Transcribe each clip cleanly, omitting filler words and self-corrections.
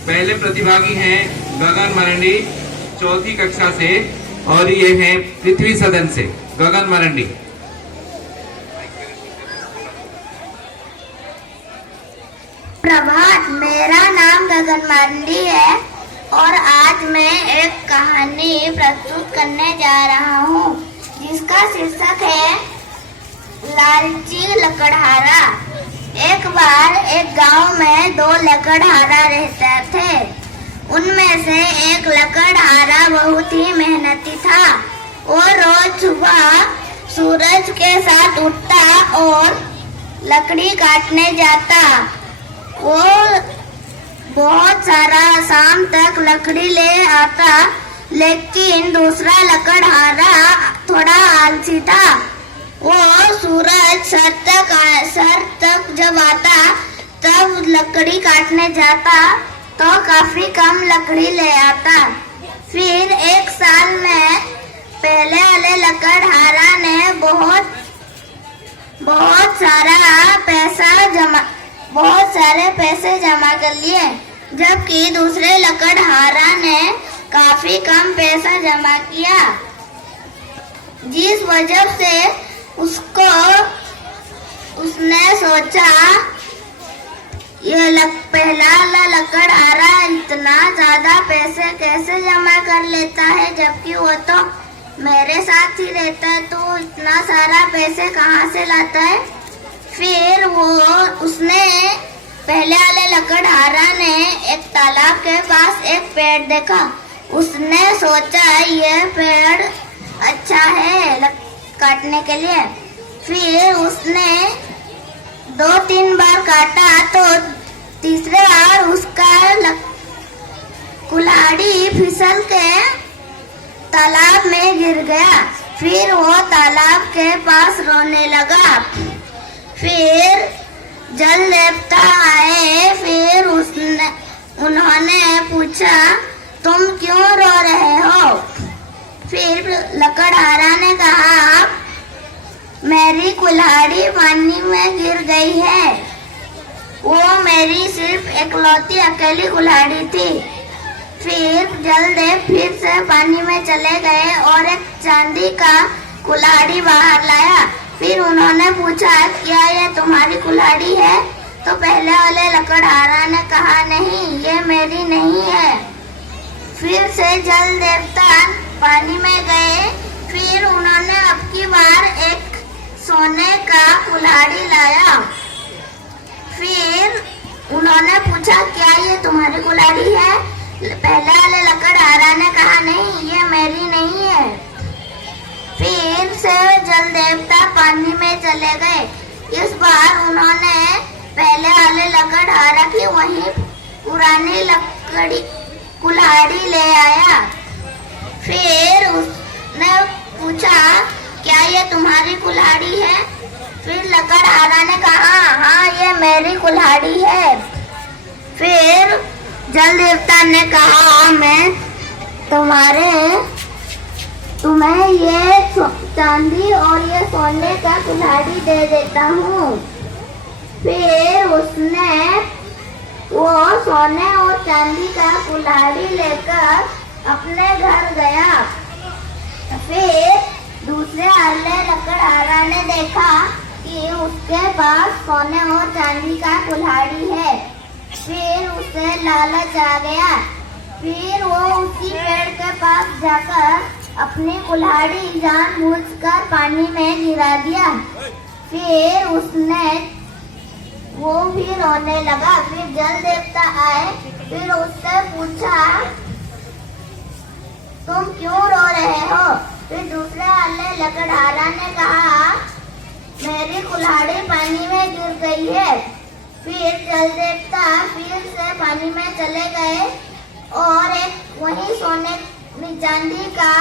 पहले प्रतिभागी हैं गगन मरंडी, चौथी कक्षा से, और ये हैं पृथ्वी सदन से गगन मरंडी। प्रभात, मेरा नाम गगन मरंडी है और आज मैं एक कहानी प्रस्तुत करने जा रहा हूँ जिसका शीर्षक है लालची लकड़हारा। एक बार एक गांव में दो लकड़हारा रहते थे। उनमें से एक लकड़हारा बहुत ही मेहनती था। वो रोज सुबह सूरज के साथ उठता और लकड़ी काटने जाता। वो बहुत सारा शाम तक लकड़ी ले आता, लेकिन दूसरा लकड़हारा थोड़ा आलसी था। वो सूरज सर तक जब आता तब लकड़ी काटने जाता तो काफी कम लकड़ी ले आता। फिर एक साल में पहले वाले लकड़हारा ने बहुत सारे पैसे जमा कर लिए, जबकि दूसरे लकड़हारा ने काफी कम पैसा जमा किया, जिस वजह से उसने सोचा ये पहला लकड़हारा इतना ज्यादा पैसे कैसे जमा कर लेता है, जबकि वो तो मेरे साथ ही रहता है, तो इतना सारा पैसे कहाँ से लाता है। फिर उसने पहले वाले लकड़हारा ने एक तालाब के पास एक पेड़ देखा। उसने सोचा ये पेड़ अच्छा है काटने के लिए। फिर उसने 2-3 बार काटा तो तीसरे बार उसका कुल्हाड़ी फिसल के तालाब में गिर गया। फिर वो तालाब के पास रोने लगा। फिर जल देवता आए। फिर उन्होंने पूछा तुम क्यों रो रहे हो। फिर लकड़हारा ने कहा मेरी कुल्हाड़ी पानी में गिर गई है। वो मेरी सिर्फ इकलौती अकेली कुल्हाड़ी थी। फिर जलदेव फिर से पानी में चले गए और एक चांदी का कुल्हाड़ी बाहर लाया। फिर उन्होंने पूछा क्या ये तुम्हारी कुल्हाड़ी है। तो पहले वाले लकड़हारा ने कहा नहीं, ये मेरी नहीं है। फिर से जल देवता पानी में गए। फिर उन्होंने अब की बार एक सोने का कुल्हाड़ी लाया। फिर उन्होंने पूछा क्या ये तुम्हारी कुल्हाड़ी है। पहले वाले लकड़हारा ने कहा नहीं, ये मेरी नहीं है। फिर से जल देवता पानी में चले गए। इस बार उन्होंने पहले वाले लकड़हारा की वही पुरानी कुल्हाड़ी ले आया। फिर उसने पूछा क्या ये तुम्हारी कुल्हाड़ी है। फिर लकड़हारा ने कहा हाँ, ये मेरी कुल्हाड़ी है। फिर जल देवता ने कहा मैं तुम्हें ये चांदी और ये सोने का कुल्हाड़ी दे देता हूँ। फिर उसने वो सोने और चांदी का कुल्हाड़ी लेकर अपने घर गया। फिर दूसरे वाले लकड़हारा ने देखा कि उसके पास सोने और चांदी का कुल्हाड़ी है। फिर उसे लालच आ गया। फिर वो उसी पेड़ के पास जाकर अपनी कुल्हाड़ी जानबूझकर पानी में गिरा दिया। फिर वो भी रोने लगा। फिर जल देवता आए। फिर उससे पूछा तुम क्यों रो रहे हो। फिर दूसरे वाले लकड़हारा ने कहा मेरी कुल्हाड़ी पानी में गिर गई है। फिर जल देवता फिर से पानी में चले गए और एक वही सोने चांदी का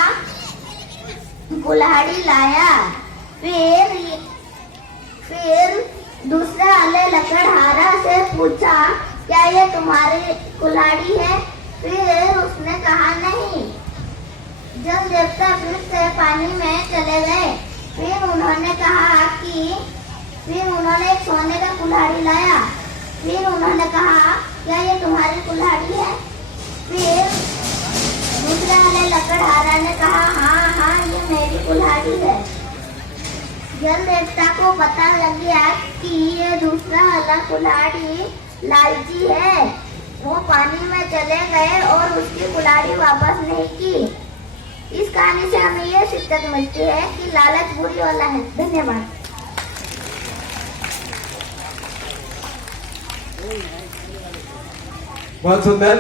कुल्हाड़ी लाया। फिर दूसरे वाले लकड़हारा से पूछा क्या ये तुम्हारी कुल्हाड़ी है। फिर उसने कहा नहीं। जल देवता फिर से पानी में चले गए। फिर उन्होंने एक सोने का कुल्हाड़ी लाया। फिर उन्होंने कहा क्या ये तुम्हारी कुल्हाड़ी है। जाती है। जल देवता को पता लग गया कि ये दूसरा वाला कुल्हाड़ी लालची है। वो पानी में चले गए और उसकी कुल्हाड़ी वापस नहीं की। इस कहानी से हमें ये शिक्षक मिलती है कि लालच बुरी वाला है। धन्यवाद। बहुत सुंदर।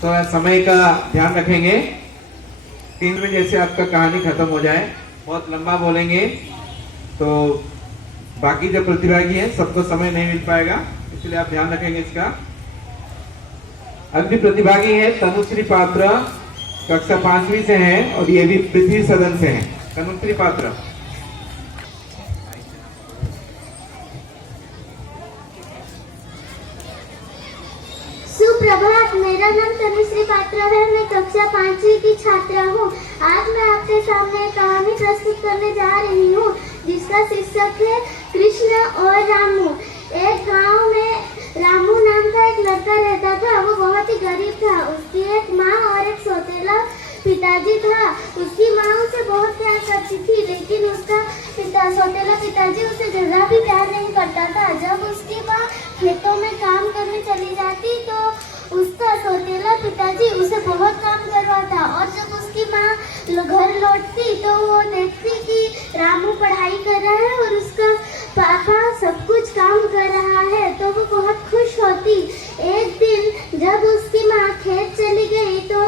तो समय का ध्यान रखेंगे। 3 मिनट जैसे आपका कहानी खत्म हो जाए। बहुत लंबा बोलेंगे तो बाकी जो प्रतिभागी हैं सबको समय नहीं मिल पाएगा, इसलिए आप ध्यान रखेंगे इसका। अगली प्रतिभागी है तनुश्री पात्र, कक्षा 5वीं से हैं और ये भी पृथ्वी सदन से हैं। तनुश्री पात्र। सुप्रभात, मेरा नाम तनुश्री पात्र है। मैं कक्षा 5वीं की छात्रा हूँ। आज मैं आपके सामने एक कहानी प्रस्तुत करने जा रही हूँ जिसका शीर्षक है कृष्ण और रामू। एक गांव में रामू नाम का एक लड़का रहता था। वो बहुत ही गरीब था। उसकी एक माँ और एक सौतेला पिताजी था। उसकी माँ उसे बहुत प्यार करती थी, लेकिन उसका सौतेला पिताजी उसे जरा भी प्यार नहीं करता था। जब उसकी माँ खेतों में काम करने चली जाती तो उसका सौतेला पिताजी उसे बहुत काम करवाता, और जब उसकी माँ घर लौटती तो वो देखती कि रामू पढ़ाई कर रहा है और उसका पापा सब कुछ काम कर रहा है, तो वो बहुत खुश होती। एक दिन जब उसकी माँ खेत चली गई तो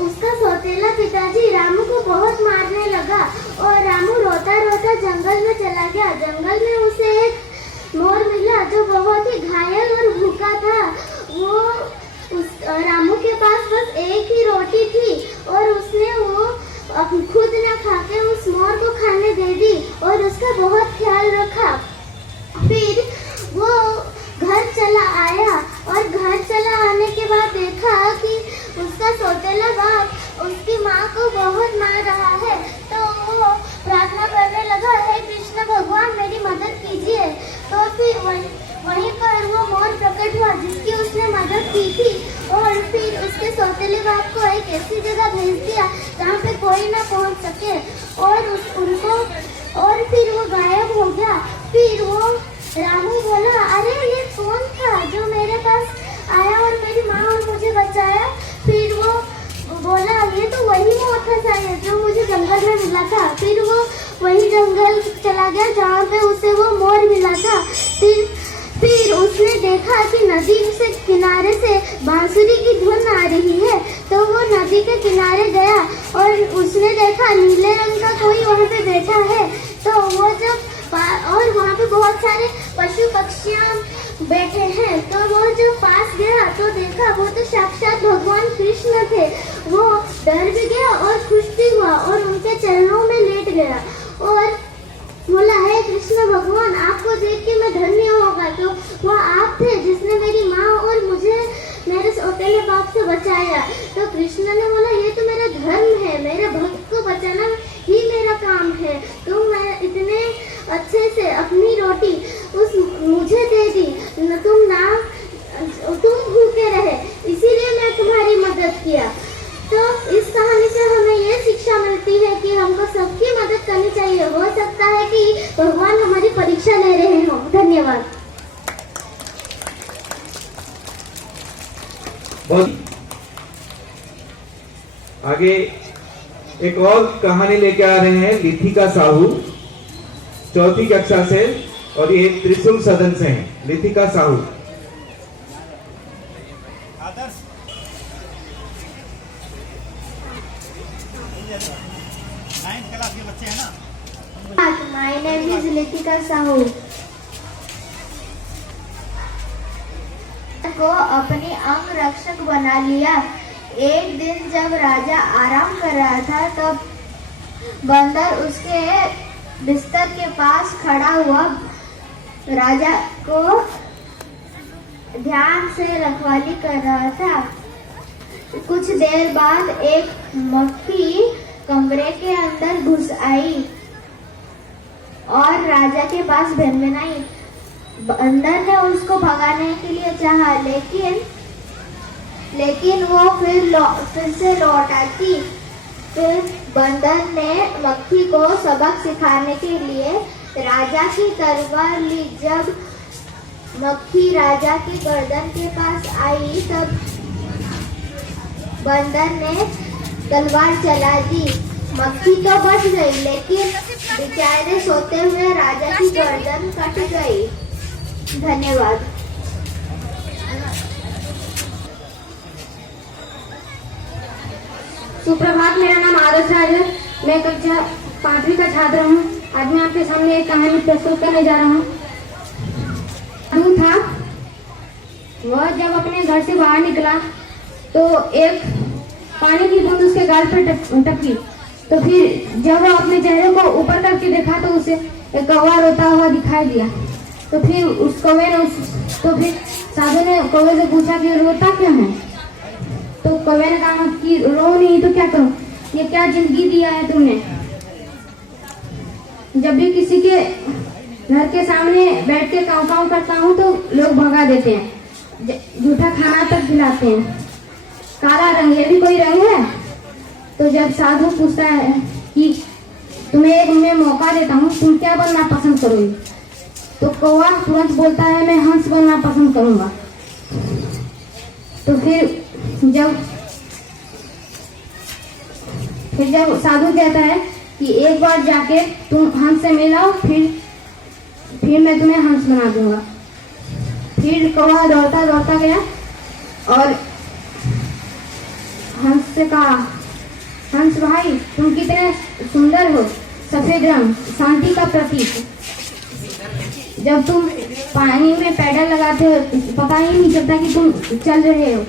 उसका सौतेला पिताजी रामू को बहुत मारने लगा और रामू रोता रोता जंगल में चला गया। जंगल में उसे एक मोर मिला जो बहुत ही घायल और भूखा था। रामू के पास बस एक ही रोटी थी और उसने वो खुद न खाके उस मोर को खाने दे दी और उसका बहुत ख्याल रखा। फिर वो घर चला आया और घर चला आने के बाद देखा कि उसका सौतेला बाप उसकी माँ को बहुत मार रहा है। तो वो प्रार्थना करने लगा, हे कृष्ण भगवान मेरी मदद कीजिए। तो फिर वहीं पर वो मोर प्रकट हुआ जिसकी उसने मदद की थी, और फिर उसके सौतेले बाप को एक ऐसी जगह भेज दिया जहाँ पे कोई ना पहुँच सके, और फिर वो गायब हो गया। फिर वो रामू बोला, अरे ये कौन था जो मेरे पास आया और मेरी माँ और मुझे बचाया? फिर वो बोला, ये तो वही मोर था शायद जो मुझे जंगल में मिला था। फिर वो वही जंगल चला गया जहाँ पे उसे वो मोर मिला था। फिर उसने देखा कि नदी से किनारे से बांसुरी की धुन आ रही है, तो वो नदी के किनारे गया और उसने देखा नीले रंग का कोई वहाँ पे बैठा है। तो वो और वहाँ पे बहुत सारे पशु पक्षियाँ बैठे हैं। तो वो जब पास गया तो देखा वो तो साक्षात भगवान कृष्ण थे। वो डर भी गया और खुश भी हुआ और उनके चरणों में लेट गया और बोला, हे कृष्ण भगवान आपको देख के मैं धन्य होगा। तो वो आप थे जिसने मेरी माँ और मुझे मेरे सौतेले बाप से बचाया। तो कृष्ण ने बोला, ये तो मेरा धर्म है, मेरे भक्त को बचाना ही मेरा काम है। तो मैं इतने अच्छे से अपनी रोटी मुझे दे दी, तुम भूखे रहे, इसीलिए मैं तुम्हारी मदद किया। तो इस कहानी से हमें ये शिक्षा मिलती है कि हमको सबकी मदद करनी चाहिए। हो सकता है कि भगवान हमारी परीक्षा ले रहे हों। धन्यवाद। आगे एक और कहानी लेके आ रहे हैं लिथिका साहू, 4वीं कक्षा से, और ये त्रिशूल सदन से हैं। लिथिका Sahu. My name is Litika Sahu. को अपनी अंग रक्षक बना लिया। एक दिन जब राजा आराम कर रहा था तब बंदर उसके बिस्तर के पास खड़ा हुआ राजा को ध्यान से रखवाली कर रहा था। कुछ देर बाद एक मक्खी कमरे के अंदर घुस आई और राजा के पास भिनभिनाई। बंदर ने उसको भगाने के लिए चाहा, लेकिन वो फिर से लौट आती। फिर बंदर ने मक्खी को सबक सिखाने के लिए राजा की तलवार ली। जब मक्खी राजा की गर्दन के पास आई तब बंदर ने तलवार चला दी। मक्खी तो बच गई, लेकिन बेचारे सोते हुए राजा की गर्दन कट गई। धन्यवाद। सुप्रभात, मेरा नाम आदर्श राज है। मैं कक्षा 5वीं का छात्र हूँ। आज मैं आपके सामने एक कहानी प्रस्तुत करने जा रहा हूँ। साधु था, वह जब अपने घर से बाहर निकला तो एक पानी की बूंद उसके गाल पर टपकी। तो फिर जब वह अपने चेहरे को ऊपर करके देखा तो उसे एक कौवा रोता हुआ दिखाई दिया। तो फिर उस कौवे ने तो फिर साधु ने कौवे से पूछा कि रोता क्यों है। तो कौवे ने कहा कि रो नहीं तो क्या करूं, ये क्या जिंदगी दिया है तुमने। जब भी किसी के घर के सामने बैठ के काव काव करता हूँ तो लोग भगा देते हैं, झूठा खाना तक खिलाते हैं। काला रंग, ये भी कोई रंग है। तो जब साधु पूछता है कि तुम्हें एक मैं मौका देता हूँ, तुम क्या बनना पसंद करोगे, तो कौवा तुरंत बोलता है मैं हंस बनना पसंद करूंगा। तो फिर जब साधु कहता है कि एक बार जाके तुम हंस से मिलाओ, फिर मैं तुम्हें हंस बना दूंगा। फिर कौवा दौड़ता दौड़ता गया और हंस से कहा, हंस भाई तुम कितने सुंदर हो, सफेद रंग शांति का प्रतीक। जब तुम पानी में पैडल लगाते हो पता ही नहीं चलता कि तुम चल रहे हो।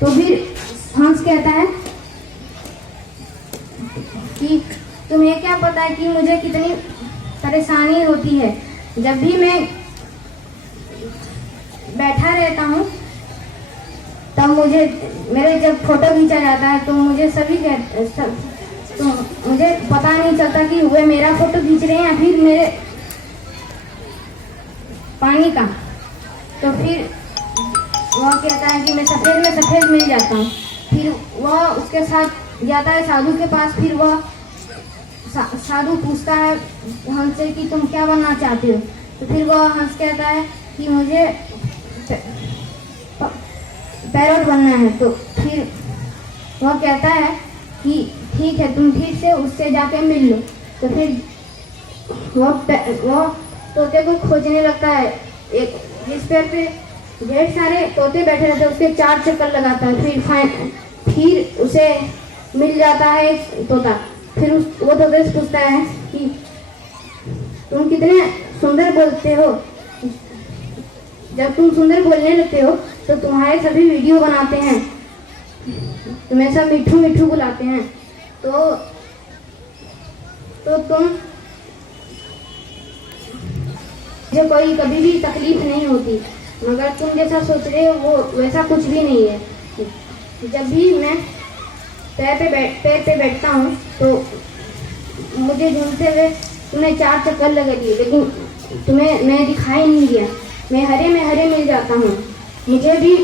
तो फिर हंस कहता है कि तुम्हें क्या पता है कि मुझे कितनी परेशानी होती है। जब भी मैं बैठा रहता हूँ तब मेरे जब फोटो खींचा जाता है तो मुझे तो मुझे पता नहीं चलता कि वे मेरा फोटो खींच रहे हैं या फिर मेरे पानी का। तो फिर वह कहता है कि मैं सफेद में सफेद मिल जाता हूँ। फिर वह उसके साथ जाता है साधु के पास। फिर वह साधु पूछता है हंस से कि तुम क्या बनना चाहते हो। तो फिर वह हंस कहता है कि मुझे पैरोट बनना है। तो फिर वह कहता है कि ठीक है, तुम ठीक से उससे जाके मिल लो। तो फिर वह तोते को खोजने लगता है। एक जिस पेड़ पे ढेर सारे तोते बैठे रहते हैं उसके 4 चक्कर लगाता है। फिर उसे मिल जाता है एक तोता। फिर वो तोते से पूछता है कि तुम कितने सुंदर बोलते हो। जब तुम सुंदर बोलने लगते हो तो तुम्हारे सभी वीडियो बनाते हैं, तुम्हें सब मिठू मिठू बुलाते हैं। तो तुम जो कोई कभी भी तकलीफ नहीं होती, मगर तुम जैसा सोच रहे हो वो वैसा कुछ भी नहीं है। जब भी मैं पैर पे बैठता हूँ तो मुझे ढूंढते हुए तुम्हें 4 चक्कर लगा दिए, लेकिन तुम्हें मैं दिखाई नहीं दिया। मैं हरे में हरे मिल जाता हूँ। मुझे भी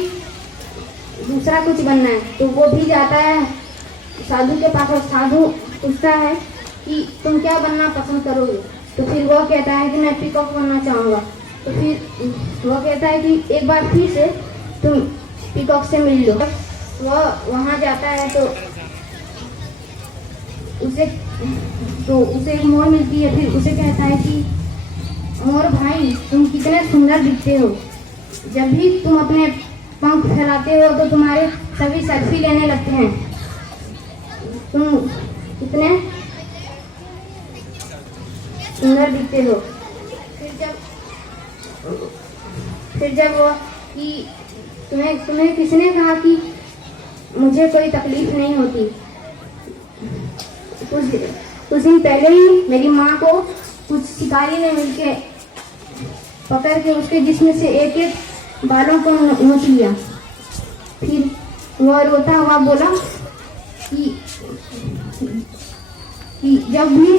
दूसरा कुछ बनना है। तो वो भी जाता है साधु के पास और साधु पूछता है कि तुम क्या बनना पसंद करोगे। तो फिर वो कहता है कि मैं पीकॉक बनना चाहूँगा। तो फिर वो कहता है कि एक बार फिर से तुम पीकॉक से मिल लो। वह वहाँ जाता है तो उसे एक मोर मिलती है। फिर उसे कहता है कि मोर भाई तुम कितने सुंदर दिखते हो। जब भी तुम अपने पंख फैलाते हो तो तुम्हारे सभी सेल्फी लेने लगते हैं। तुम कितने सुंदर दिखते हो। फिर जब वो कि तुम्हें किसने कहा कि मुझे कोई तकलीफ नहीं होती। कुछ दिन पहले ही मेरी माँ को कुछ शिकारी ने मिलके पकड़ के उसके जिस्म से एक एक बालों को नोच लिया। फिर वह रोता हुआ बोला कि जब भी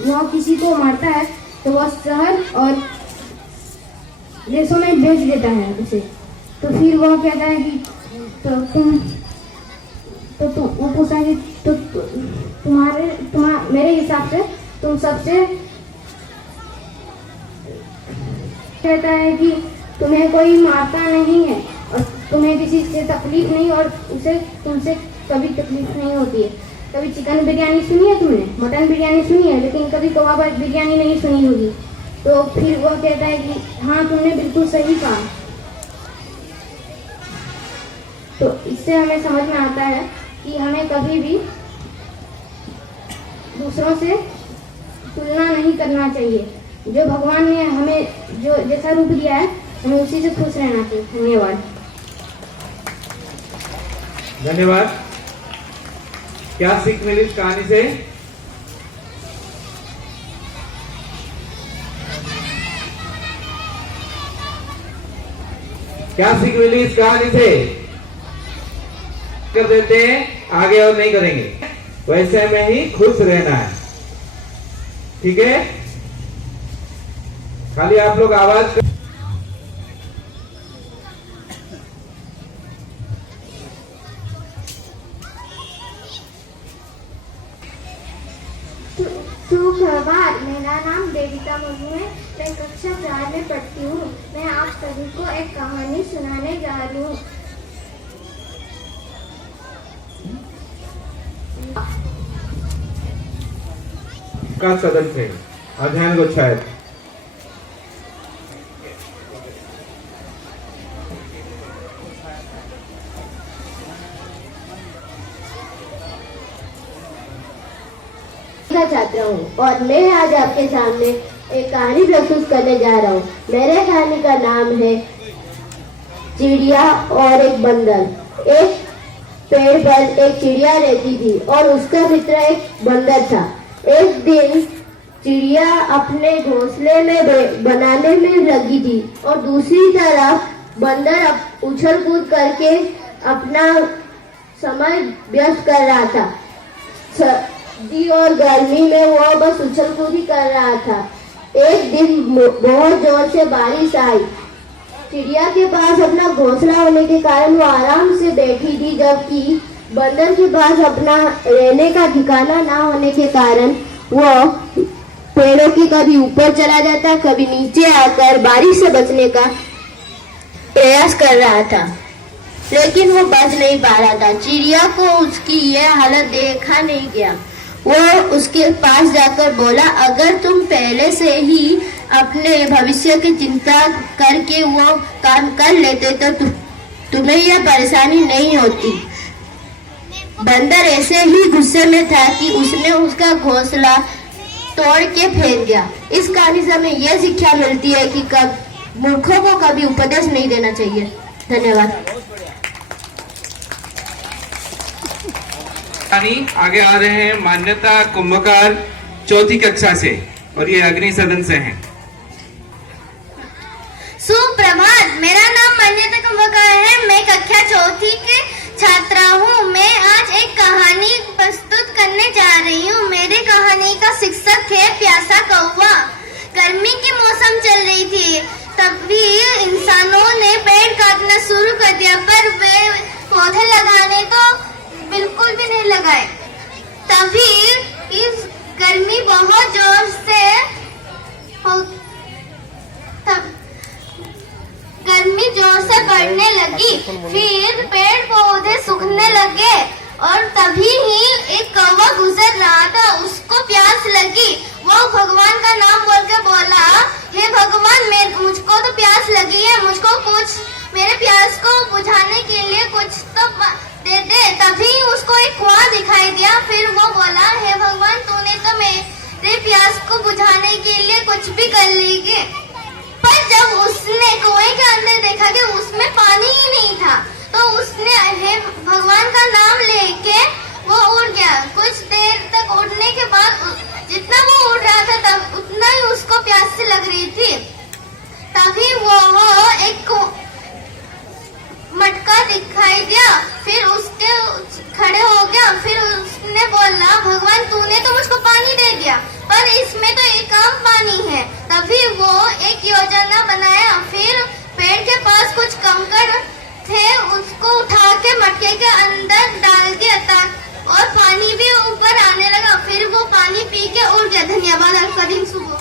वह किसी को मारता है तो वह शहर और देशों में बेच देता है उसे। तो फिर वह कहता है कि वो पूछा कि मेरे हिसाब से तुम सबसे कहता है कि तुम्हें कोई मारता नहीं है और तुम्हें किसी से तकलीफ नहीं और उसे तुमसे कभी तकलीफ नहीं होती है। कभी चिकन बिरयानी सुनी है तुमने, मटन बिरयानी सुनी है, लेकिन कभी कबाब बिरयानी नहीं सुनी होगी। तो फिर वो कहता है कि हाँ तुमने बिल्कुल सही कहा। तो इससे हमें समझ में आता है कि हमें कभी भी दूसरों से तुलना नहीं करना चाहिए। जो भगवान ने हमें जो जैसा रूप दिया है हमें उसी से खुश रहना चाहिए। धन्यवाद। धन्यवाद। क्या सीख मिली इस कहानी से? क्या सीख मिली इस कहानी से? कर देते हैं आगे और नहीं करेंगे, वैसे में ही खुश रहना है। ठीक है, खाली आप लोग आवाज सुप्रभात, मेरा नाम देविका मुर्मू है। मैं कक्षा 4 में पढ़ती हूँ। मैं आप सभी को एक कहानी सुनाने जा रही हूँ। का सदन थे अध्ययन को शायद छात्र हूँ और मैं आज आपके सामने एक कहानी प्रस्तुत करने जा रहा हूँ। मेरे कहानी का नाम है चिड़िया और एक बंदर। एक पेड़ पर एक चिड़िया रहती थी और उसका मित्र एक बंदर था। एक दिन चिड़िया अपने घोंसले में बनाने में लगी थी और दूसरी तरफ बंदर उछल कूद करके अपना समय व्यस्त कर रहा था। सर्दी और गर्मी में वो बस उछल कूद ही कर रहा था। एक दिन बहुत जोर से बारिश आई। चिड़िया के पास अपना घोंसला होने के कारण वो आराम से बैठी थी, जबकि बंदर के पास अपना रहने का ठिकाना ना होने के कारण वो पेड़ों के कभी ऊपर चला जाता, कभी नीचे आकर बारिश से बचने का प्रयास कर रहा था, लेकिन वो बच नहीं पा रहा था। चिड़िया को उसकी यह हालत देखा नहीं गया। वो उसके पास जाकर बोला, अगर तुम पहले से ही अपने भविष्य की चिंता करके वो काम कर लेते तो तुम्हें यह परेशानी नहीं होती। बंदर ऐसे ही गुस्से में था कि उसने उसका घोंसला तोड़ के फेंक दिया। इस कहानी से हमें यह शिक्षा मिलती है कि मूर्खों को कभी उपदेश नहीं देना चाहिए। धन्यवाद। आगे आ रहे हैं मान्यता कुंभकार चौथी कक्षा से और ये अग्नि सदन से हैं। सुप्रभात, मेरा नाम मान्यता कुंभकार है। मैं कक्षा 4 की छात्रा हूँ। मैं आज एक कहानी प्रस्तुत करने जा रही हूँ। मेरी कहानी का शीर्षक है प्यासा कौवा। गर्मी की मौसम चल रही थी, तभी इंसानों ने पेड़ काटना शुरू कर दिया, पर वे पौधे लगाने तो बिल्कुल भी नहीं लगाए। तभी इस गर्मी बहुत जोर से गर्मी जोर से बढ़ने लगी। फिर पेड़ पौधे सूखने लगे और तभी ही एक कौवा गुजर रहा था। उसको प्यास लगी। वो भगवान का नाम बोल के बोला, हे भगवान, मुझको तो प्यास लगी है, मुझको कुछ मेरे प्यास को बुझाने के लिए कुछ तो दे दे। तभी उसको एक कुआं दिखाई दिया। फिर वो बोला, हे भगवान, तूने तो मेरे प्यास को बुझाने के लिए कुछ भी कर लेगी। पर जब उसने कुएं के अंदर देखा कि उसमें पानी ही नहीं था, तो उसने हे भगवान का नाम लेके वो उड़ गया। कुछ देर तक उड़ने के बाद जितना वो उड़ रहा था तब उतना ही उसको प्यास से लग रही थी। तभी वो एक मटका दिखाई दिया। फिर उसके खड़े हो गया। फिर उसने बोला, भगवान, तूने तो मुझको पानी दे दिया, पर इसमें तो एक आम पानी है। तभी वो एक योजना बनाया। फिर पेड़ के पास कुछ कंकड़ थे, उसको उठा पंखे के अंदर डाल दिया था और पानी भी ऊपर आने लगा। फिर वो पानी पी के उड़ गया। धन्यवाद। आपका दिन शुभ हो।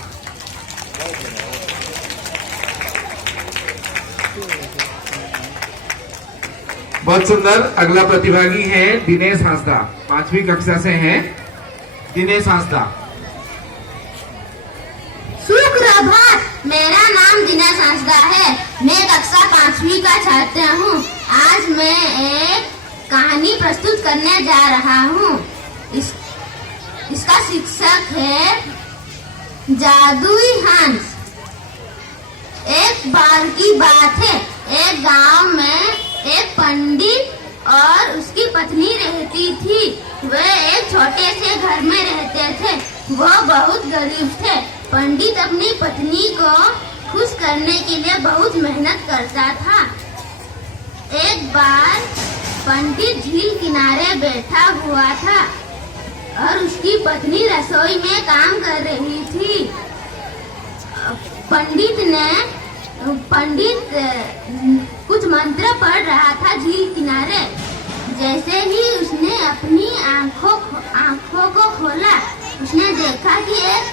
बहुत सुंदर। अगला प्रतिभागी है दिनेश हांसदा, 5वीं कक्षा से हैं दिनेश हांसदा। सुप्रभात। मेरा नाम दिनेश हांसदा है। मैं कक्षा 5वीं का छात्र हूँ। आज मैं एक कहानी प्रस्तुत करने जा रहा हूँ। इसका शीर्षक है जादुई हंस। एक बार की बात है, एक गांव में एक पंडित और उसकी पत्नी रहती थी। वे एक छोटे से घर में रहते थे। वह बहुत गरीब थे। पंडित अपनी पत्नी को खुश करने के लिए बहुत मेहनत करता था। एक बार पंडित झील किनारे बैठा हुआ था और उसकी पत्नी रसोई में काम कर रही थी। पंडित कुछ मंत्र पढ़ रहा था झील किनारे। जैसे ही उसने अपनी आंखों को खोला, उसने देखा कि एक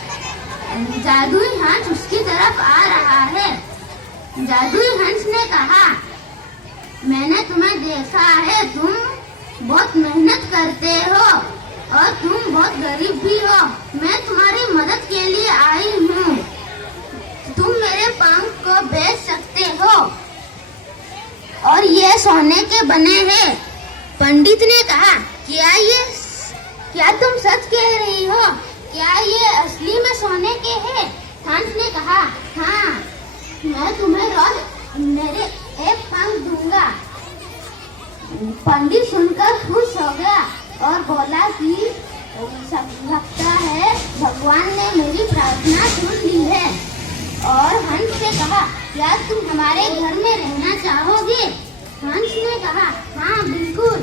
जादुई हंस उसकी तरफ आ रहा है। जादुई हंस ने कहा, मैंने तुम्हें देखा है, तुम बहुत मेहनत करते हो और तुम बहुत गरीब भी हो। मैं तुम्हारी मदद के लिए आई हूँ। तुम मेरे पंख को बेच सकते हो और ये सोने के बने हैं। पंडित ने कहा, क्या तुम सच कह रही हो? क्या ये असली में सोने के हैं? हंस ने कहा, हाँ, मैं तुम्हें रोज मेरे एक पंख दूंगा। पंडित सुनकर खुश हो गया और बोला कि लगता है भगवान ने मेरी प्रार्थना सुन ली है। और हंस से कहा, क्या तुम हमारे घर में रहना चाहोगे? हंस ने कहा, हाँ बिल्कुल।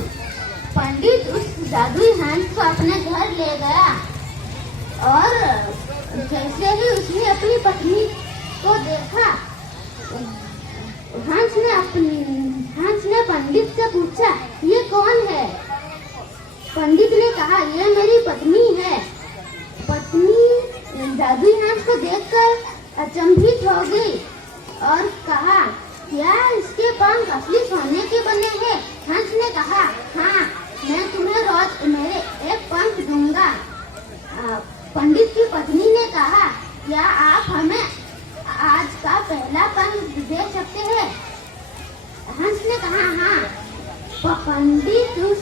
पंडित उस जादुई हंस को अपने घर ले गया और जैसे ही उसने अपनी पत्नी को देखा, हंस ने पंडित से पूछा, ये कौन है? पंडित ने कहा, ये मेरी पत्नी है। पत्नी जादुई हंस को देखकर अचंभित हो गई और कहा, क्या इसके पंख असली सोने के बने हैं? हंस ने कहा, हाँ, मैं तुम्हें रोज मेरे एक पंख दूंगा। पंडित की पत्नी ने कहा, क्या आप हमें आज का पहला पंख दे सकते हैं? हंस ने कहा, हाँ। पंडित उस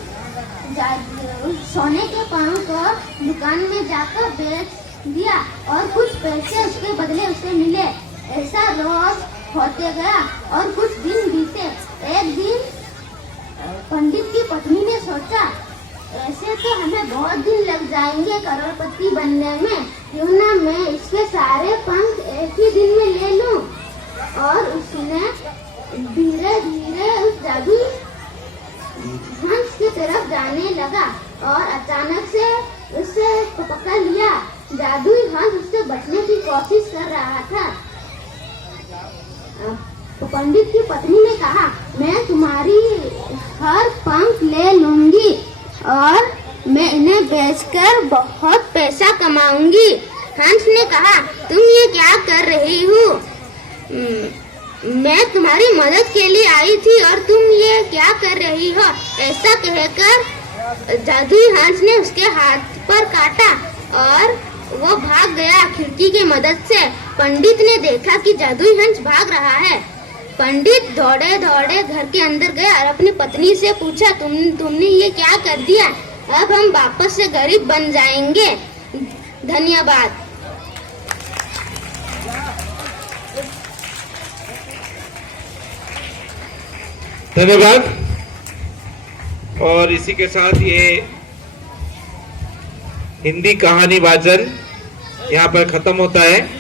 सोने के पंख को दुकान में जाकर बेच दिया और कुछ पैसे उसके बदले उसे मिले। ऐसा रोज होते गया और कुछ दिन बीते। एक दिन पंडित की पत्नी ने सोचा, ऐसे तो हमें बहुत दिन लग जाएंगे करोड़पति बनने में, क्यों ना मैं इसके सारे पंख एक ही दिन में ले लूं। और उसने धीरे धीरे उस जादुई हंस की तरफ जाने लगा और अचानक से उसे पकड़ लिया। जादुई हंस उससे बचने की कोशिश कर रहा था। पंडित की पत्नी ने कहा, मैं तुम्हारी हर पंख ले लूंगी और मैं इन्हें बेचकर बहुत पैसा कमाऊंगी। हंस ने कहा, तुम ये क्या कर रही हो? मैं तुम्हारी मदद के लिए आई थी और तुम ये क्या कर रही हो? ऐसा कहकर जादुई हंस ने उसके हाथ पर काटा और वो भाग गया खिड़की की मदद से। पंडित ने देखा कि जादुई हंस भाग रहा है। पंडित दौड़े दौड़े घर के अंदर गया और अपनी पत्नी से पूछा, तुमने ये क्या कर दिया? अब हम वापस से गरीब बन जाएंगे। धन्यवाद। धन्यवाद। और इसी के साथ ये हिंदी कहानी वाचन यहाँ पर खत्म होता है।